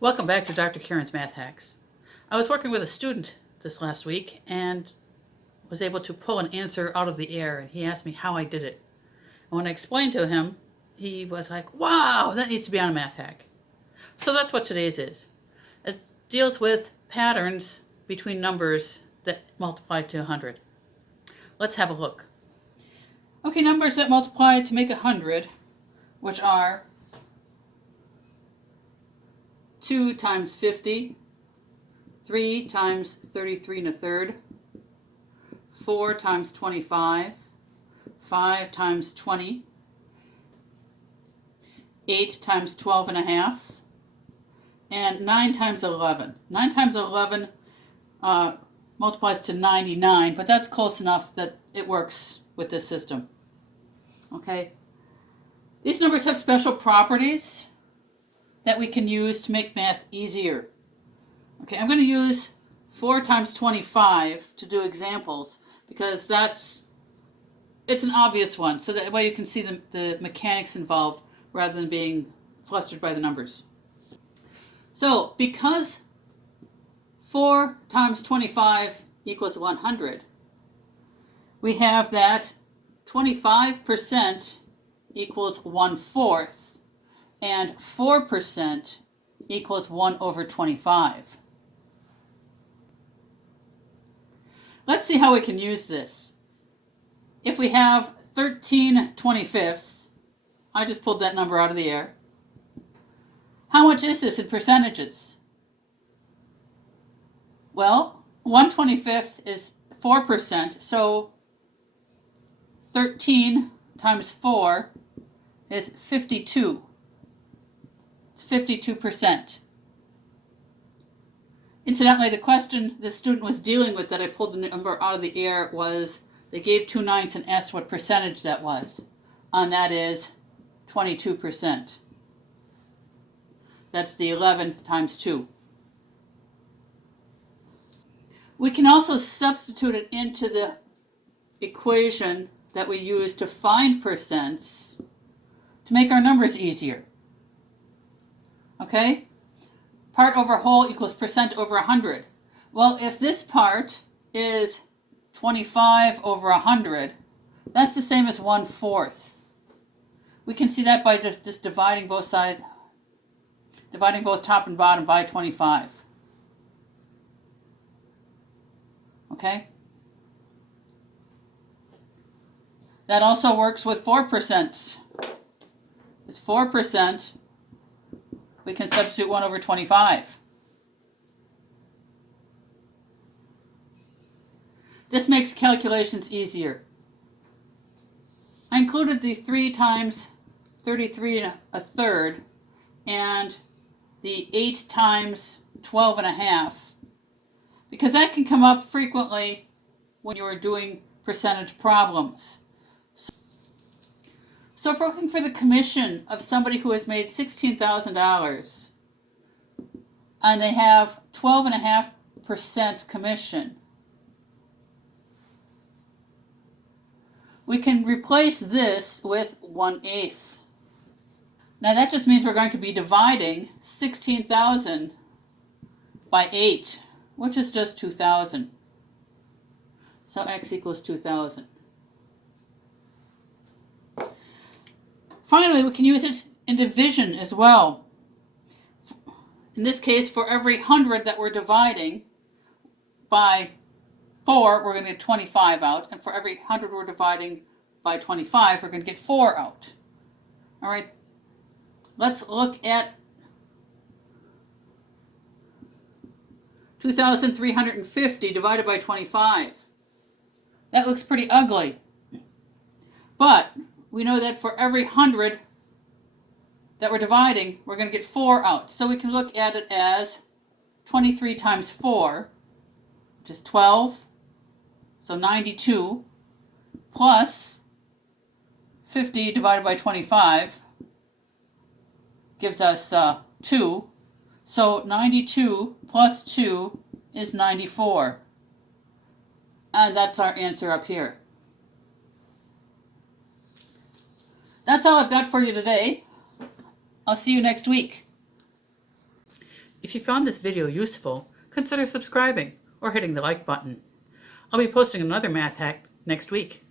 Welcome back to Dr. Karen's Math Hacks. I was working with a student this last week and was able to pull an answer out of the air, and he asked me how I did it. And when I explained to him, he was like, wow, that needs to be on a math hack. So that's what today's is. It deals with patterns between numbers that multiply to 100. Let's have a look. Okay, numbers that multiply to make 100, which are 2 times 50, 3 times 33 1/3, 4 times 25, 5 times 20, 8 times 12 1/2, and 9 times 11. 9 times 11 multiplies to 99, but that's close enough that it works with this system. Okay? These numbers have special properties that we can use to make math easier. Okay, I'm going to use 4 times 25 to do examples because it's an obvious one, so that way you can see the mechanics involved rather than being flustered by the numbers. So because 4 times 25 equals 100, we have that 25% equals 1/4, and 4% equals 1/25. Let's see how we can use this. If we have 13 25ths, I just pulled that number out of the air. How much is this in percentages? Well, 1/25 is 4%, so 13 times 4 is 52. 52%. Incidentally, the question the student was dealing with that I pulled the number out of the air was they gave 2 9ths and asked what percentage that was. And that is 22%. That's the 11 times 2. We can also substitute it into the equation that we use to find percents to make our numbers easier. Okay? Part over whole equals percent over 100. Well, if this part is 25 over 100, that's the same as 1/4. We can see that by just dividing both top and bottom by 25. Okay? That also works with 4%. It's 4%. We can substitute 1/25. This makes calculations easier. I included the 3 times 33 1/3 and the 8 times 12 1/2 because that can come up frequently when you are doing percentage problems. So if we're looking for the commission of somebody who has made $16,000 and they have 12.5% commission, we can replace this with 1/8. Now that just means we're going to be dividing 16,000 by 8, which is just 2,000. So x equals 2,000. Finally, we can use it in division as well. In this case, for every 100 that we're dividing by 4, we're going to get 25 out. And for every 100 we're dividing by 25, we're going to get 4 out. All right, let's look at 2,350 divided by 25. That looks pretty ugly. But we know that for every 100 that we're dividing, we're going to get 4 out. So we can look at it as 23 times 4, which is 12, so 92, plus 50 divided by 25 gives us 2. So 92 plus 2 is 94. And that's our answer up here. That's all I've got for you today. I'll see you next week. If you found this video useful, consider subscribing or hitting the like button. I'll be posting another math hack next week.